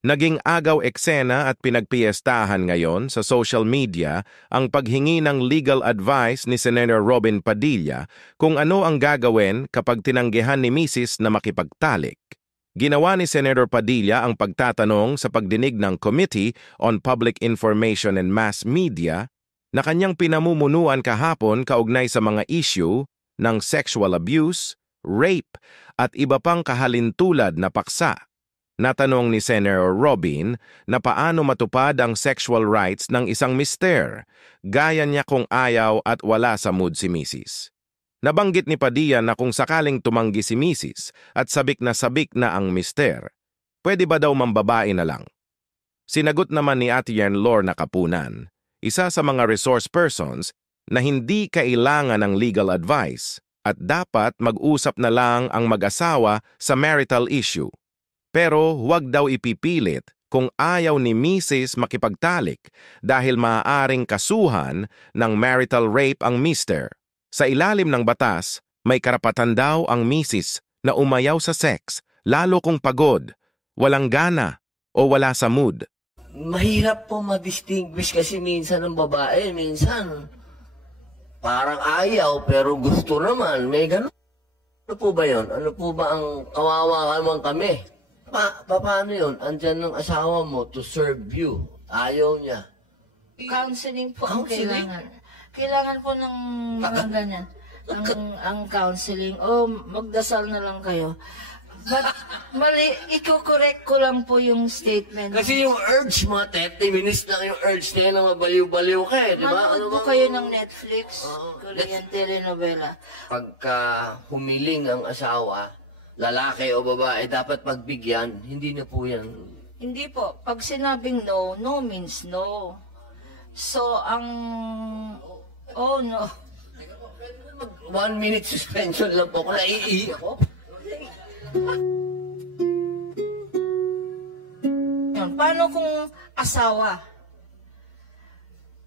Naging agaw eksena at pinagpiestahan ngayon sa social media ang paghingi ng legal advice ni Senator Robin Padilla kung ano ang gagawin kapag tinanggihan ni Mrs. na makipagtalik. Ginawa ni Senator Padilla ang pagtatanong sa pagdinig ng Committee on Public Information and Mass Media na kanyang pinamumunuan kahapon kaugnay sa mga issue ng sexual abuse, rape at iba pang kahalintulad na paksa. Natanong ni Senator Robin na paano matupad ang sexual rights ng isang mister, gaya niya kung ayaw at wala sa mood si Mrs. Nabanggit ni Padilla na kung sakaling tumanggi si Mrs. at sabik na ang mister, pwede ba daw mambabae na lang? Sinagot naman ni Ate Yen Lorna Kapunan, isa sa mga resource persons, na hindi kailangan ng legal advice at dapat mag-usap na lang ang mag-asawa sa marital issue. Pero huwag daw ipipilit kung ayaw ni Mrs. makipagtalik dahil maaaring kasuhan ng marital rape ang mister. Sa ilalim ng batas, may karapatan daw ang Mrs. na umayaw sa sex, lalo kung pagod, walang gana o wala sa mood. Mahirap po ma-distinguish kasi minsan ng babae, minsan parang ayaw pero gusto naman. May ganun. Ano po ba yun? Ano po ba ang kawawa naman kami? Paano yun? Andyan ng asawa mo to serve you. Ayaw niya. Counseling po ang kailangan. Kailangan po ng mga ganyan. Ang counseling. O magdasal na lang kayo. But, mali, i-correct ko lang po yung statement. Kasi yung urge mo, 30 minutes lang yung urge na yun na mabaliw-baliw ka eh. Diba? Manood po kayo ng Netflix, Korean telenovela. Pagka humiling ang asawa, lalaki o babae, dapat pagbigyan, hindi na po yan. Hindi po. Pag sinabing no, no means no. So, ang... Oh, no. 1 minute suspension lang po. Kung naiiyak ako. Paano kung asawa?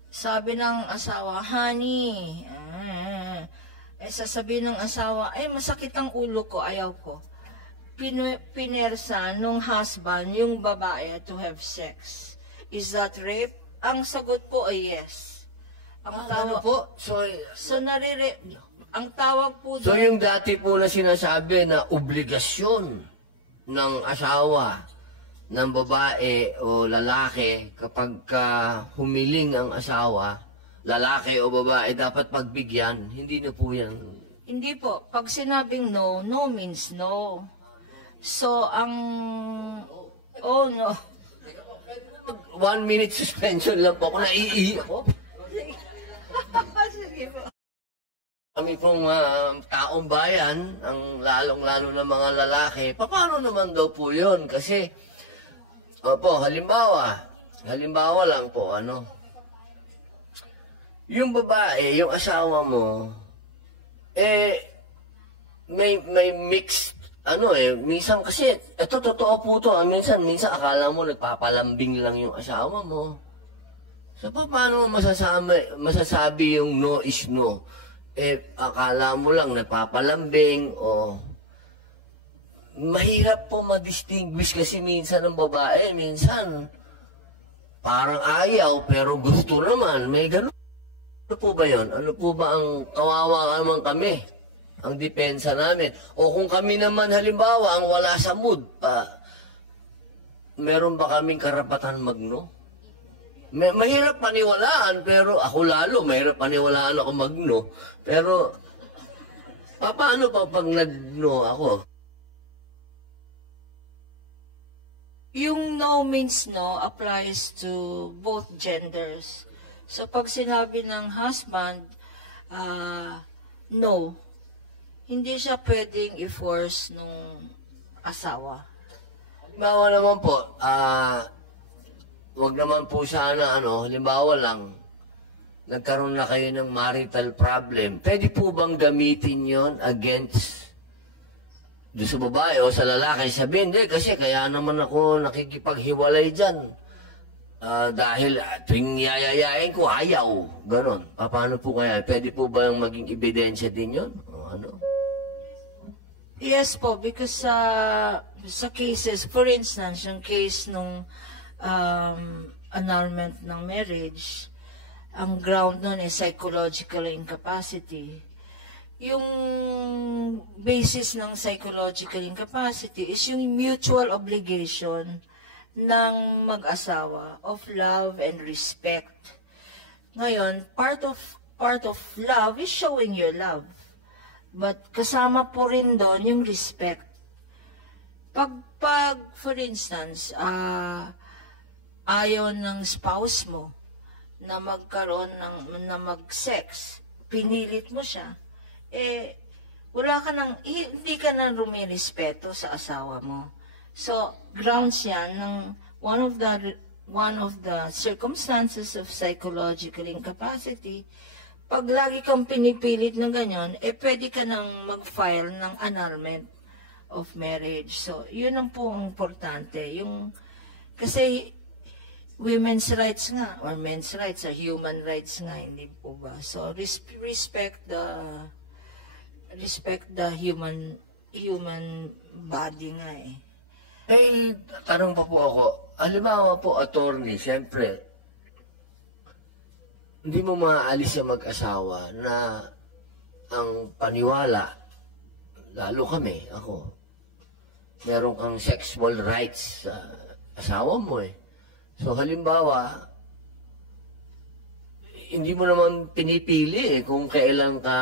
Sabi ng asawa, honey, sasabihin ng asawa, masakit ang ulo ko, ayaw ko. Pinersa nung husband, yung babae, to have sex. Is that rape? Ang sagot po ay yes. Ang tawag po? ang tawag po So yung dati po na sinasabi na obligasyon ng asawa, ng babae o lalaki, kapag humiling ang asawa, lalaki o babae, dapat pagbigyan, hindi na po yan. Hindi po. Pag sinabing no, no means no. So, ang... Oh, no. 1 minute suspension lang po. Kung naiiyak ako. Sige po. Kami pong taong bayan, ang lalong-lalo na mga lalaki, paano naman daw po yun? Kasi, halimbawa lang po, yung babae, yung asawa mo, may mixed, minsan kasi, ito totoo po to, minsan akala mo nagpapalambing lang yung asawa mo. So, paano masasabi yung no is no? Akala mo lang nagpapalambing o... Mahirap po ma-distinguish kasi minsan ng babae, minsan parang ayaw pero gusto naman. May ganun. Ano po ba yun? Ano po ba ang kawawa naman kami? Ang depensa namin. O kung kami naman halimbawa ang wala sa mood, meron ba kaming karapatan magno? Mahirap paniwalaan, pero ako lalo, mahirap paniwalaan ako magno. Pero, paano pa pag nagno ako? Yung no means no applies to both genders. So, pag sinabi ng husband, no, hindi siya pwedeng i-force nung asawa. Halimbawa naman po, wag naman po sana, halimbawa lang, nagkaroon na kayo ng marital problem. Pwede po bang gamitin yon against doon sa babae o sa lalaki? Sabihin, hindi, kasi kaya naman ako nakikipaghiwalay dyan. Dahil tuwing yayayain ko, ayaw. Ganon. Paano po kaya? Pwede po ba yung maging ebidensya din yun? O ano? Yes po, because sa cases, for instance, yung case nung annulment ng marriage, ang ground nun is psychological incapacity. Yung basis ng psychological incapacity is yung mutual obligation ng mag-asawa of love and respect. Ngayon, part of love is showing your love. But kasama po rin doon yung respect. Pag for instance, ayaw ng spouse mo na magkaroon na mag-sex, pinilit mo siya, hindi ka na rumirespeto sa asawa mo. So, grounds yan ng one of the circumstances of psychological incapacity. Pag lagi kang pinipilit ng ganyan, pwede ka nang mag-file ng annulment of marriage. So, yun ang po ang importante. Kasi women's rights nga, or men's rights, or human rights nga, hindi po ba? So, respect the human body nga eh. Tanong pa po ako, halimbawa po, attorney, siyempre, hindi mo maaalis yung mag-asawa na ang paniwala, lalo kami, ako, meron kang sexual rights sa asawa mo eh. So halimbawa, hindi mo naman pinipili kung kailan ka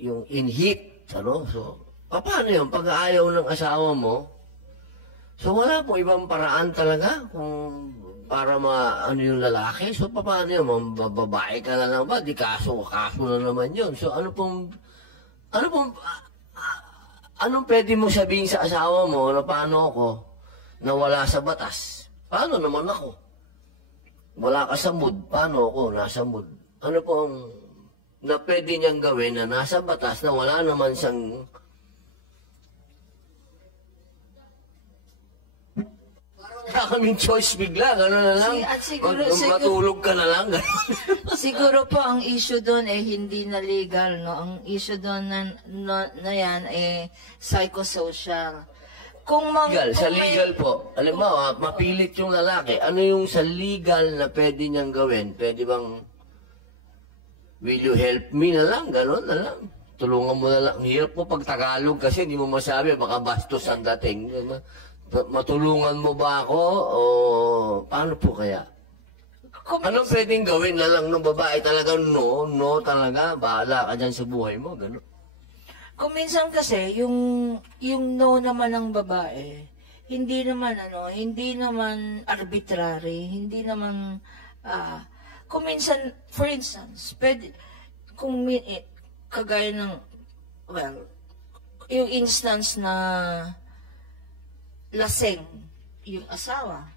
yung in-heat, ano? So, paano yun? Pag ayaw ng asawa mo, so wala po ibang paraan talaga kung para maano yung lalaki. So, paano yun? Babae ka na lang ba? Di kaso na naman yun. So, anong pwede mo sabihin sa asawa mo na paano ako na wala sa batas? Paano naman ako? Wala ka sa mood. Paano ako nasa mood? Ano pong na pwede niyang gawin na nasa batas na wala naman siyang wala kaming choice bigla, gano'n na lang. Matulog ka na lang, gano'n. Siguro po ang issue doon hindi na legal, no? Ang issue doon na yan psychosocial. Sa legal po, alam mo, mapilit yung lalaki. Ano yung sa legal na pwede niyang gawin? Pwede bang, will you help me na lang, gano'n na lang. Tulungan mo na lang. Hirap po pag Tagalog kasi hindi mo masabi, baka bastos ang dating. Matulungan mo ba ako o paano po kaya? Anong pwedeng gawin na lang ng babae? Talagang no talaga, bahala ka dyan sa buhay mo, gano'n. Kung minsan kasi, yung no naman ng babae, hindi naman arbitrary, hindi naman, kung minsan, for instance, kagaya ng, yung instance na laseng yung asawa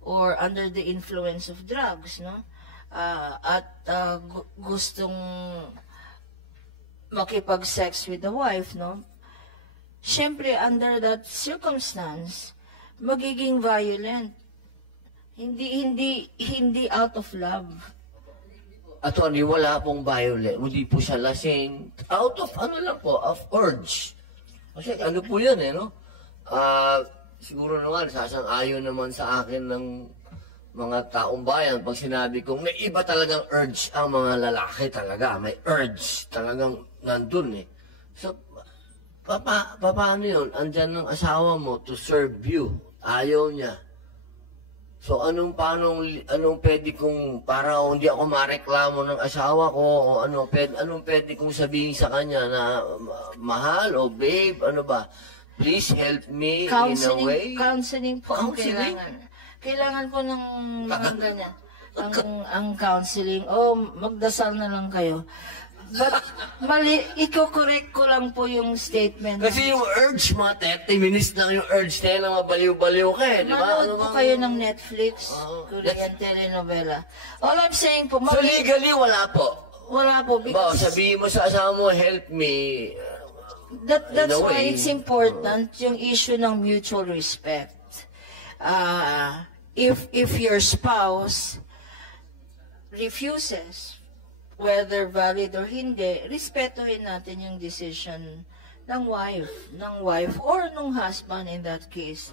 or under the influence of drugs, no? Gustong makipag-sex with the wife, no? Siyempre, under that circumstance, magiging violent. Hindi out of love. Attorney, wala pong violent. Hindi po siya lasing. Out of, of urge. Kasi ano po yan no? Siguro naman, sasang-ayon naman sa akin ng mga taong bayan pag sinabi kong may iba talagang urge ang mga lalaki talaga. May urge talagang nandun So, paano yun? Andyan ng asawa mo to serve you. Ayaw niya. So, anong pwede kong, para hindi ako mareklamo ng asawa ko, o anong pwede kong sabihin sa kanya na mahal o babe, ano ba? Please help me in a way. Counseling po ang kailangan. Kailangan po ng mga ganyan. Ang counseling. Magdasal na lang kayo. But, i-correct ko lang po yung statement. Kasi yung urge, mga 30 minutes lang yung urge tayo na mabaliw-baliw ka di ba? Manood po kayo ng Netflix, Korean telenovela. All I'm saying po, so legally, wala po? Wala po. Because sabihin mo sa asawa mo, help me. That's why it's important yung issue ng mutual respect. If your spouse refuses, whether valid or hindi, respetuhin natin yung decision ng wife or nung husband in that case.